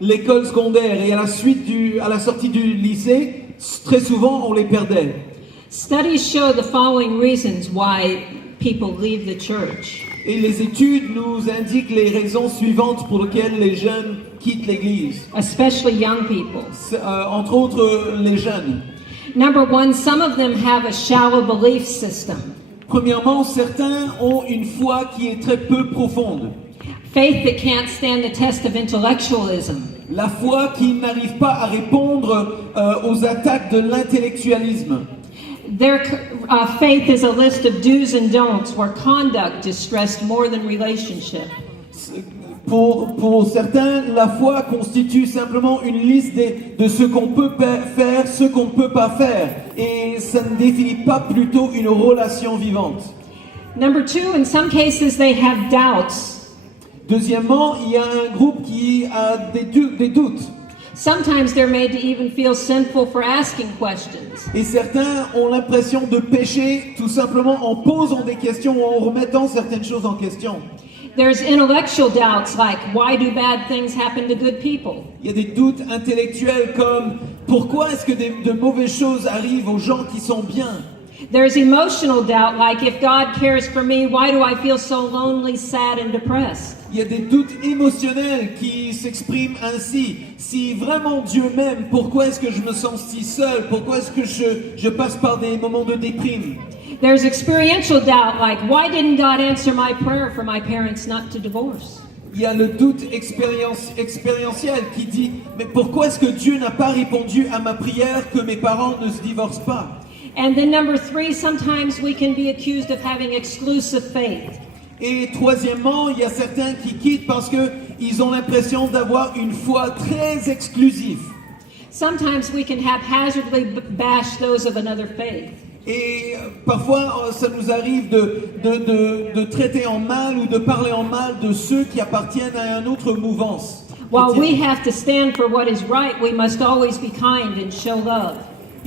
l'école secondaire et à la sortie du lycée, très souvent on les perdait. Studies show the following reasons why people leave the church. Et les études nous indiquent les raisons suivantes pour lesquelles les jeunes quittent l'Église. Especially young people. Entre autres, les jeunes. Number one, some of them have a shallow belief system. Premièrement, certains ont une foi qui est très peu profonde. Faith that can't stand the test of intellectualism. La foi qui n'arrive pas à répondre aux attaques de l'intellectualisme. Their faith is a list of do's and don'ts where conduct is stressed more than relationship. Pour certains, la foi constitue simplement une liste de ce qu'on peut faire, ce qu'on ne peut pas faire. Et ça ne définit pas plutôt une relation vivante. Number two, in some cases they have doubts. Deuxièmement, il y a un groupe qui a des doutes. Sometimes they're made to even feel sinful for asking questions. Et certains ont l'impression de pécher tout simplement en posant des questions ou en remettant certaines choses en question. There's intellectual doubts like, why do bad things happen to good people? Il y a des doutes intellectuels comme pourquoi est-ce que de mauvaises choses arrivent aux gens qui sont bien? There's emotional doubt like, if God cares for me, why do I feel so lonely, sad and depressed? Il y a des doutes émotionnels qui s'expriment ainsi. Si vraiment Dieu m'aime, pourquoi est-ce que je me sens si seul? Pourquoi est-ce que je passe par des moments de déprime? There's experiential doubt like, why didn't God answer my prayer for my parents not to divorce? Il y a le doute expérientiel qui dit, mais pourquoi est-ce que Dieu n'a pas répondu à ma prière que mes parents ne se divorcent pas? And then number three, sometimes we can be accused of having exclusive faith. Et troisièmement, il y a certains qui quittent parce qu'ils ont l'impression d'avoir une foi très exclusive. Sometimes we can haphazardly bash those of another faith. Et parfois, ça nous arrive de traiter en mal ou de parler en mal de ceux qui appartiennent à une autre mouvance. While we have to stand for what is right, we must always be kind and show love.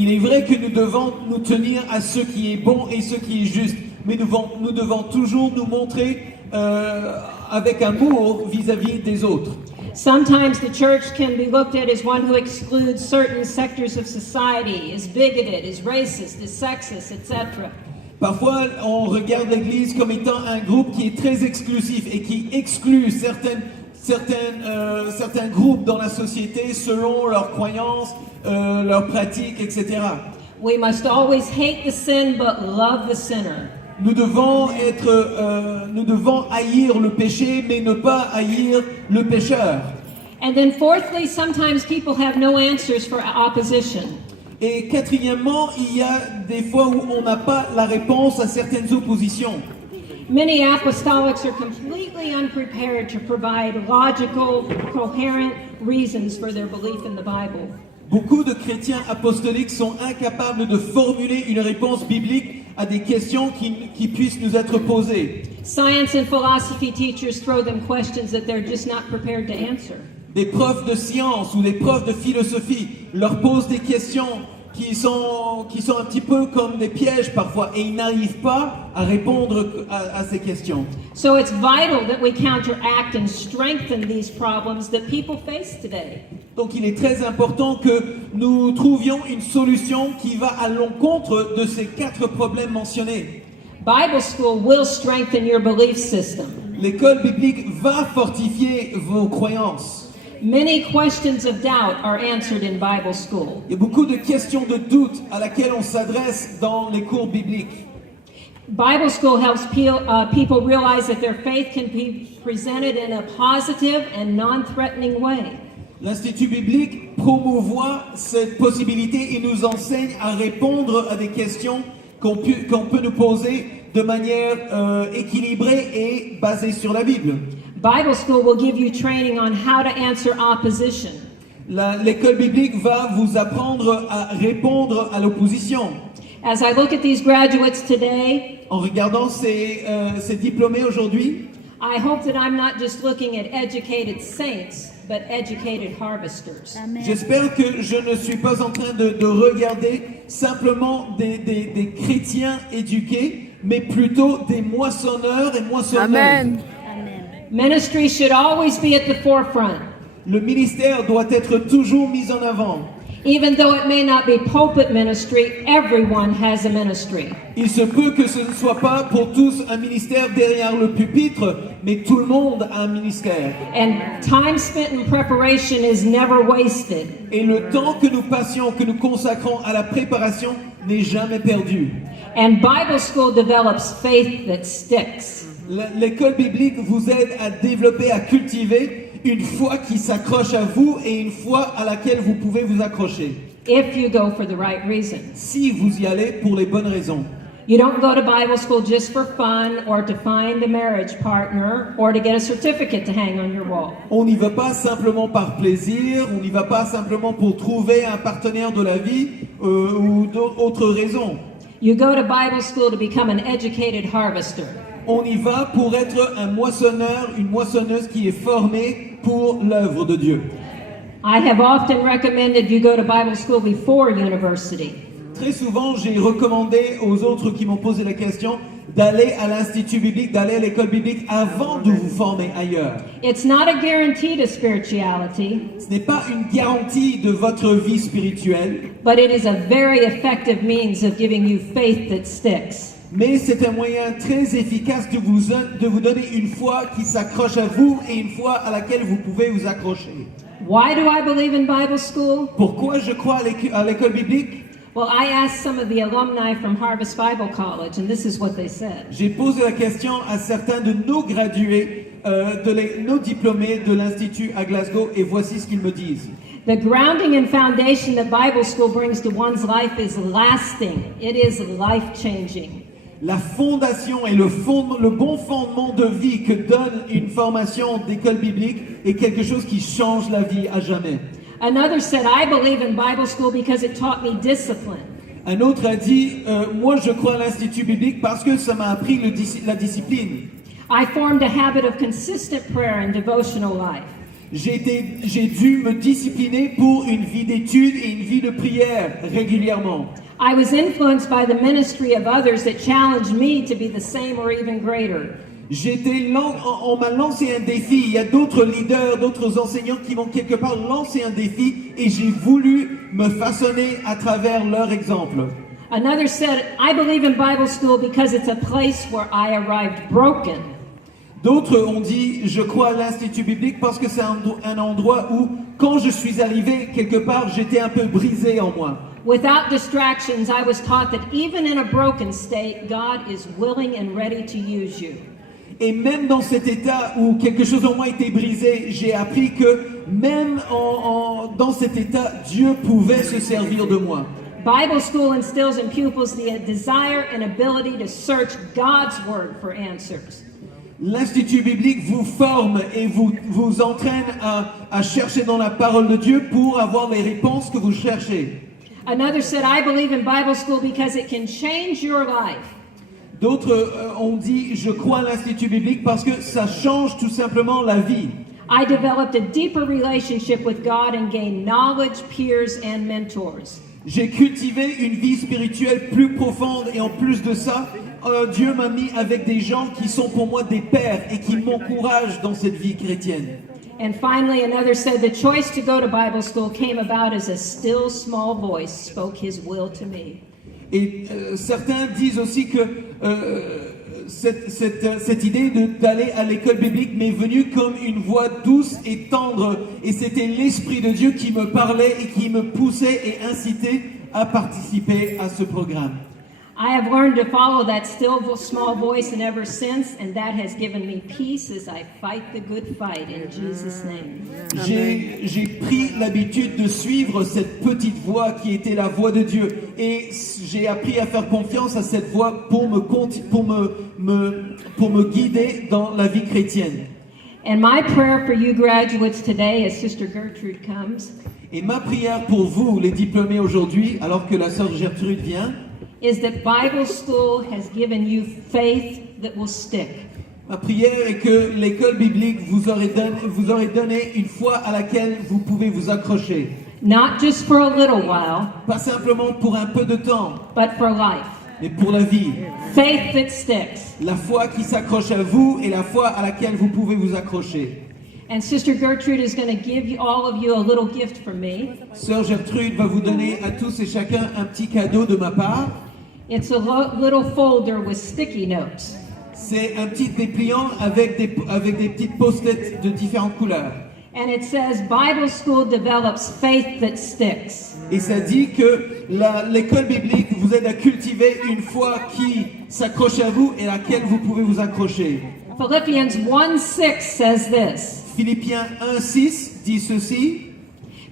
Il est vrai que nous devons nous tenir à ce qui est bon et ce qui est juste, mais nous devons toujours nous montrer avec amour vis-à-vis des autres. Sometimes the church can be looked at as one who excludes certain sectors of society, is bigoted, is racist, is sexist, etc. Parfois, on regarde l'Église comme étant un groupe qui est très exclusif et qui exclut certains groupes dans la société selon leurs croyances, leurs pratiques, etc. We must always hate the sin but love the sinner. Nous devons haïr le péché, mais ne pas haïr le pécheur. And then fourthly, sometimes people have no answers for opposition. Et quatrièmement, il y a des fois où on n'a pas la réponse à certaines oppositions. Many apostolics are completely unprepared to provide logical, coherent reasons for their belief in the Bible. Beaucoup de chrétiens apostoliques sont incapables de formuler une réponse biblique à des questions qui puissent nous être posées. Science and philosophy teachers throw them questions that they're just not prepared to answer. Des profs de sciences ou des profs de philosophie leur posent des questions qui sont un petit peu comme des pièges parfois et ils n'arrivent pas à répondre à ces questions. So it's vital that we counteract and strengthen these problems that people face today. Donc il est très important que nous trouvions une solution qui va à l'encontre de ces 4 problèmes mentionnés. Bible school will strengthen your belief system. L'école biblique va fortifier vos croyances. Many questions of doubt are answered in Bible school. Il y a beaucoup de questions de doute à laquelle on s'adresse dans les cours bibliques. Bible school helps people realize that their faith can be presented in a positive and non-threatening way. L'Institut biblique promouvoit cette possibilité et nous enseigne à répondre à des questions qu'on peut nous poser de manière équilibrée et basée sur la Bible. Bible school will give you training on how to answer opposition. L'école biblique va vous apprendre à répondre à l'opposition. As I look at these graduates today, En regardant ces diplômés aujourd'hui, I hope that I'm not just looking at educated saints, but educated harvesters. Amen. j'espère que je ne suis pas en train de regarder simplement des chrétiens éduqués, mais plutôt des moissonneurs et moissonneuses. Amen. Amen. Ministry should always be at the forefront. Le ministère doit être toujours mis en avant. Even though it may not be pulpit ministry, everyone has a ministry. Il se peut que ce ne soit pas pour tous un ministère derrière le pupitre, mais tout le monde a un ministère. And time spent in preparation is never wasted. Et le temps que nous passions, que nous consacrons à la préparation n'est jamais perdu. And Bible school develops faith that sticks. L'école biblique vous aide à développer, à cultiver une foi qui s'accroche à vous et une foi à laquelle vous pouvez vous accrocher. If you go for the right reasons. Si vous y allez pour les bonnes raisons. You don't go to Bible school just for fun or to find a marriage partner or to get a certificate to hang on your wall. On n'y va pas simplement par plaisir, on n'y va pas simplement pour trouver un partenaire de la vie ou d'autres raisons. You go to Bible school to become an educated harvester. On y va pour être un moissonneur, une moissonneuse qui est formée pour l'œuvre de Dieu. I have often recommended you go to Bible school before university. Très souvent, j'ai recommandé aux autres qui m'ont posé la question d'aller à l'institut biblique, d'aller à l'école biblique avant de vous former ailleurs. It's not a guarantee to spirituality, Ce n'est pas une garantie de votre vie spirituelle, but it is a very effective means of giving you faith that sticks. mais c'est un moyen très efficace de vous donner une foi qui s'accroche à vous et une foi à laquelle vous pouvez vous accrocher. Why do I believe in Bible school? Pourquoi je crois à l'école biblique? Well, I asked some of the alumni from Harvest Bible College, and this is what they said. J'ai posé la question à certains de nos gradués, nos diplômés de l'Institut à Glasgow, et voici ce qu'ils me disent. The grounding and foundation that Bible school brings to one's life is lasting. It is life-changing. La fondation et le bon fondement de vie que donne une formation d'école biblique est quelque chose qui change la vie à jamais. Another said, I believe in Bible school because it taught me discipline. Un autre a dit, moi je crois à l'Institut biblique parce que ça m'a appris la discipline. I formed a habit of consistent prayer and devotional life. J'ai dû me discipliner pour une vie d'études et une vie de prière régulièrement. I was influenced by the ministry of others that challenged me to be the same or even greater. On m'a lancé un défi. Il y a d'autres leaders, d'autres enseignants qui m'ont quelque part lancé un défi et j'ai voulu me façonner à travers leur exemple. Another said, I believe in Bible school because it's a place where I arrived broken. D'autres ont dit, je crois à l'Institut biblique parce que c'est un endroit où, quand je suis arrivé quelque part, j'étais un peu brisé en moi. Without distractions, I was taught that even in a broken state, God is willing and ready to use you. Et même dans cet état où quelque chose en moi était brisé, j'ai appris que même dans cet état, Dieu pouvait se servir de moi. Bible school instills in pupils the desire and ability to search God's word for answers. L'Institut biblique vous forme et vous entraîne à chercher dans la parole de Dieu pour avoir les réponses que vous cherchez. Another said, I believe in Bible school because it can change your life. D'autres ont dit, je crois à l'Institut biblique parce que ça change tout simplement la vie. I developed a deeper relationship with God and gained knowledge, peers, and mentors. J'ai cultivé une vie spirituelle plus profonde et en plus de ça, Dieu m'a mis avec des gens qui sont pour moi des pères et qui m'encouragent dans cette vie chrétienne. And finally, another said, the choice to go to Bible school came about as a still small voice spoke his will to me. Et certains disent aussi que cette idée d'aller à l'école biblique m'est venue comme une voix douce et tendre. Et c'était l'Esprit de Dieu qui me parlait et qui me poussait et incitait à participer à ce programme. I have learned to follow that still small voice and ever since, and that has given me peace as I fight the good fight in Jesus' name. J'ai pris l'habitude de suivre cette petite voix qui était la voix de Dieu et j'ai appris à faire confiance à cette voix pour me guider dans la vie chrétienne. And my prayer for you graduates today as Sister Gertrude comes Et ma prière pour vous, les diplômés aujourd'hui, alors que la sœur Gertrude vient, is that Bible school has given you faith that will stick. ma prière est que l'école biblique vous aurait donné une foi à laquelle vous pouvez vous accrocher. Not just for a little while, Pas simplement pour un peu de temps, but for life. mais pour la vie. Faith that sticks. La foi qui s'accroche à vous et la foi à laquelle vous pouvez vous accrocher. And Sister Gertrude is going to give all of you a little gift from me. Sœur Gertrude va vous donner à tous et chacun un petit cadeau de ma part. It's a little folder with sticky notes. C'est un petit dépliant avec des petites post-it de différentes couleurs. And it says, Bible school develops faith that sticks. Et ça dit que l'école biblique vous aide à cultiver une foi qui s'accroche à vous et à laquelle vous pouvez vous accrocher. Philippians 1:6 says this, Philippiens 1:6 dit ceci.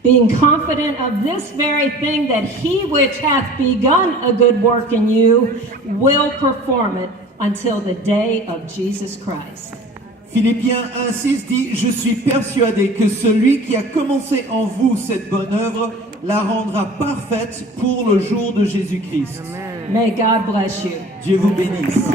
being confident of this very thing, that he which hath begun a good work in you will perform it until the day of Jesus Christ. Philippiens 1:6 dit, je suis persuadé que celui qui a commencé en vous cette bonne œuvre la rendra parfaite pour le jour de Jésus-Christ. May God bless you. Dieu vous bénisse.